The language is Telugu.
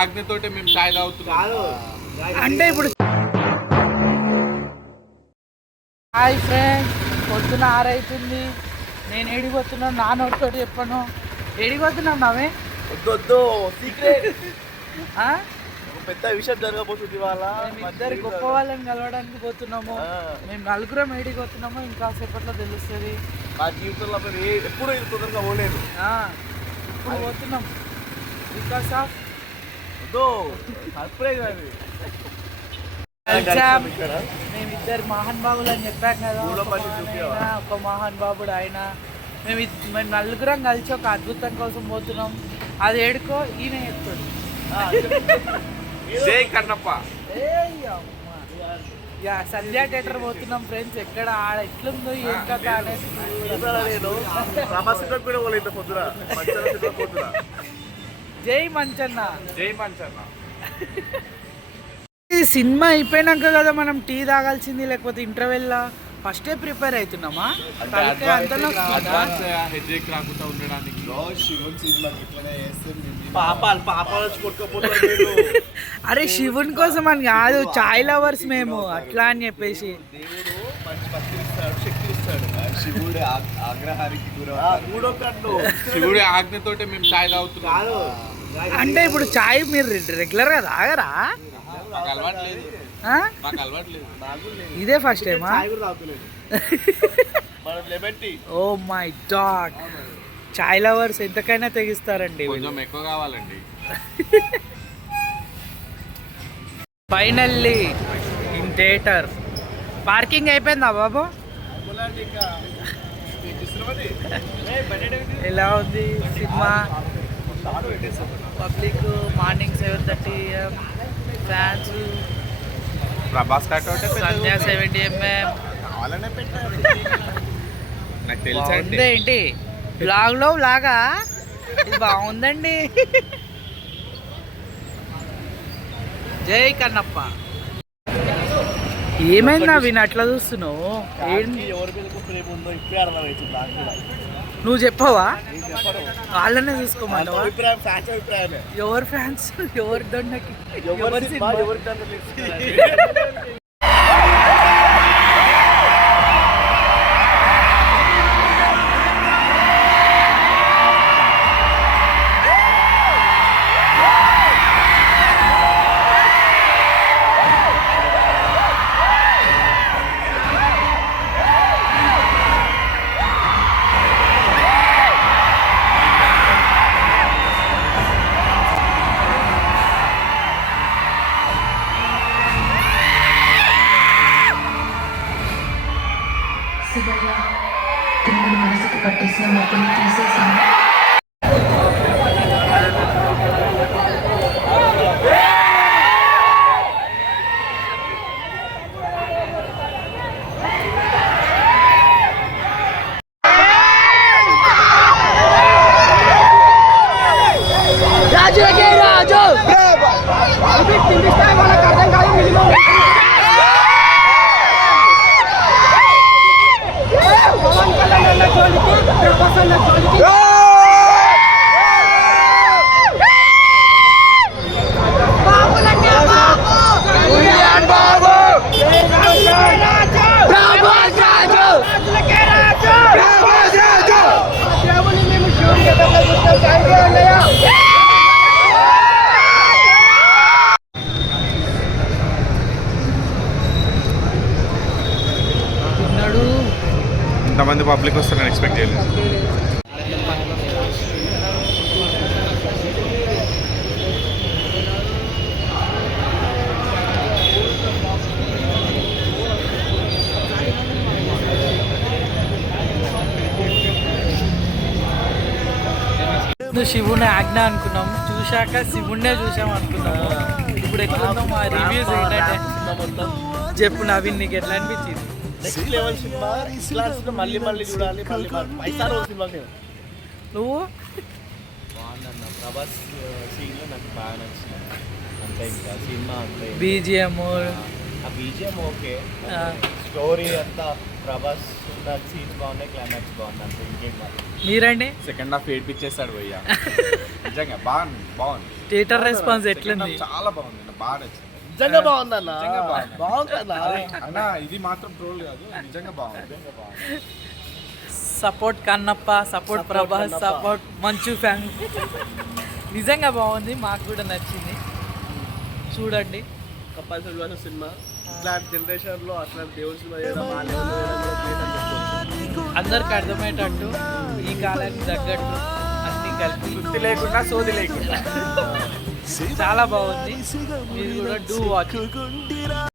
ఆజ్ఞతోటే మేము చాయ్ తాగుతున్నాం. అంటే ఇప్పుడు హాయ్ ఫ్రెండ్స్, పొద్దున 6 అవుతుంది. నేను ఏడిపోతున్నాను, నాన్నోడితో చెప్పాను. ఏడిపోతున్నాం నామే వద్దు సీక్రెట్. పెద్ద విషయం జరగబోతుంది ఇవాళ. ఇద్దరు గొప్ప వాళ్ళని కలవడానికి పోతున్నాము. మేము నలుగురం ఏడికి పోతున్నాము, ఇంకా సేపట్లో తెలుస్తుంది. మా జీవితంలో ఎప్పుడు ఇది తొందరగా పోలేదు. ఇప్పుడు పోతున్నాం బికాస్ ఆఫ్ సర్ప్రైజ్ అది. మేమిద్దరు మహాన్ బాబులు అని చెప్పాం కదా. ఒక మహాన్ బాబుడు ఆయన. మేము నలుగురం కలిసి ఒక అద్భుతం కోసం పోతున్నాం. అది ఏడుకో ఈయన చెప్తాడు. జై కన్నప్ప. సంధ్యా థియేటర్ పోతున్నాం ఫ్రెండ్స్. ఎక్కడ ఆడ ఎట్లుందో ఏం కదా అనేది. జై మంచన్న. జై మంచన్న. ఈ సినిమా అయిపోయినాక కదా మనం టీ తాగాల్సింది, లేకపోతే ఇంటర్వెల్లా ఫస్టే ప్రిపేర్ అవుతున్నామా? అరే శివుని కోసం అని కాదు, చాయ్ లవర్స్ మేము అట్లా అని చెప్పేసి. శివుడి ఆజ్ఞతోటే మేము చాయ్ తాగుతున్నాం. అంటే ఇప్పుడు చాయ్ మీరు రెగ్యులర్ గా తాగరా? ఇదే ఫస్ట్ టైమా? Oh my dog, chai lovers ఎంతకైనా తెగిస్తారండి. కొంచెం ఎక్కువ కావాలండి. Finally in theatre. పార్కింగ్ అయిపోయిందా బాబు? ఎలా ఉంది cinema? Public morning 7:30 AM, fans Prabhas Sandhya 70 mm. నాకు తెలుసండి. ఏంటి బ్లాగ్లో లాగా ఇది బాగుందండి. జై కన్నప్ప. ఏమైందా విని అట్లా చూస్తున్నావు? నువ్వు చెప్పవా? వాళ్ళనే చూసుకోమంటావా? ఎవరు ఫ్యాన్స్, ఎవరి దొండకి, ఎవరి సినిమా? మనసుకు పట్టేసిన మొక్కలు తీసేసాను. ఇంతమంది పబ్లిక్ వస్తారని ఎక్స్పెక్ట్ చేయలేదు. శివుని ఆజ్ఞ అనుకున్నాం, చూశాక శివుణ్ణే చూసాం అనుకున్నాము. ఇప్పుడు ఎట్లుందో మా రివ్యూస్ ఏంటంటే చెప్పు నవీన్, నీకు ఎట్లా అనిపించింది? Next level cinema. మళ్ళీ మళ్ళీ చూడాలి. నువ్వు బాగుందన్న. ప్రభాస్ సీన్లో నాకు బాగా నచ్చింది. అంతే, ఇంకా సినిమా అంతే. బీజిఎం ఆ బీజిఎం ఓకే, స్టోరీ అంతా ప్రభాస్ ఉన్న సీన్స్ బాగున్నాయి, క్లైమాక్స్ బాగుంది అంతే, ఇంకేం కాదు. మీరండి సెకండ్ హాఫ్ ఏడ్పించేస్తాడు భయ్యా. నిజంగా బాగుంది. థియేటర్ రెస్పాన్స్ ఎట్లుంది? చాలా బాగుంది, నాకు బాగా నచ్చింది. నిజంగా బాగుందన్న, నిజంగా బాగుంది. బాగుందన్న. అన్నా ఇది మాత్రం ట్రోల్ కాదు, నిజంగా బాగుంది. Support Kannappa, support Prabhas, Kannappa. Support మంచు ఫ్యామిలీ. నిజంగా బాగుంది, మాకు కూడా నచ్చింది. చూడండి. కంపల్సరీ చూడాల్సిన సినిమా. ఇట్లాంటి జనరేషన్ లో అట్లాంటి దేవుడి సినిమా చేయడం, ఆ level లో చేయడం కూడా great అని చెప్పుకోవచ్చు. అందరికి అర్థమయ్యేటట్టు ఈ కాలానికి తగ్గట్టు అన్నీ కలిపి సుత్తి లేకుండా సోది లేకుండా చాలా బాగుంది. మీరు కూడా డూ వాచ్.